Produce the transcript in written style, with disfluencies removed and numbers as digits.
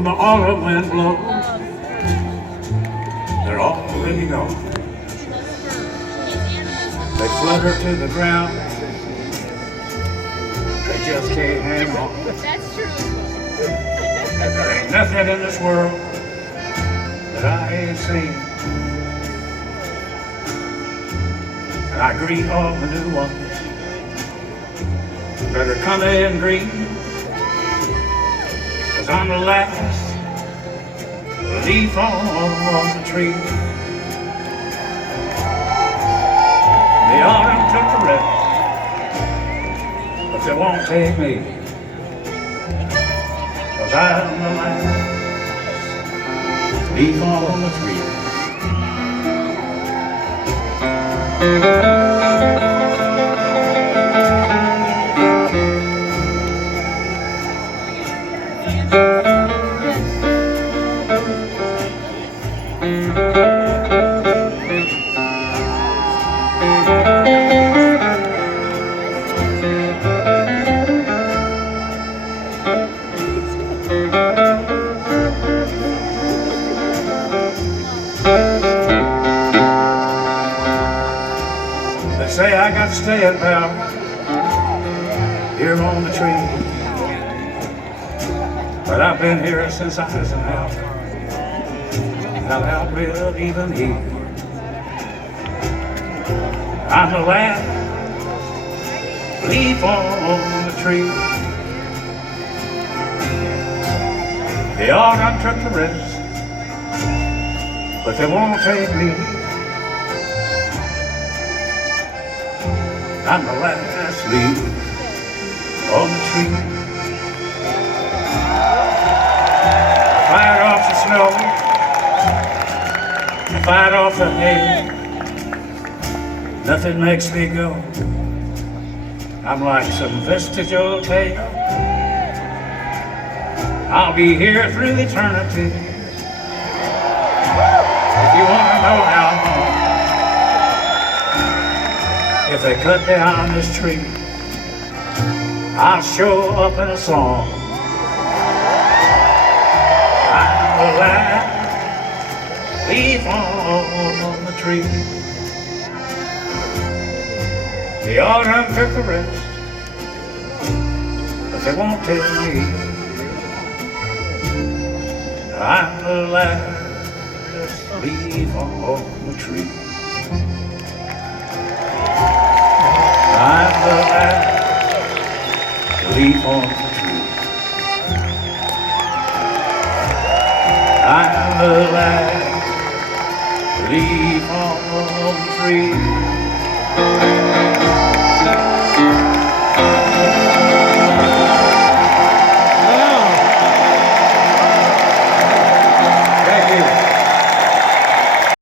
when the autumn wind blows, they're already gone. They flutter to the ground, they just can't hang on. That's true. There ain't nothing in this world that I ain't seen. And I greet all the new ones that are coming green, 'cause I'm the last leaf on the tree. The autumn took the rest, but they won't take me, 'cause I'm the last leaf on the tree. They say I got staying power here on the tree, but I've been here since I was an out, and I've outlived even he. I'm the last leaf on the tree. The autumn took the rest, but they won't take me. I'm the last leaf on the tree. I fired off the snow, I fired off the hay. Nothing makes me go. I'm like some vestigial tale. I'll be here through eternity. If you want to know how long, if they cut down this tree, I'll show up in a song. I'm the last leaf on the tree. The autumn took the rest, but they won't take me. I'm the last leaf on the tree. I'm the last leaf on the tree. I'm the last leaf on the tree.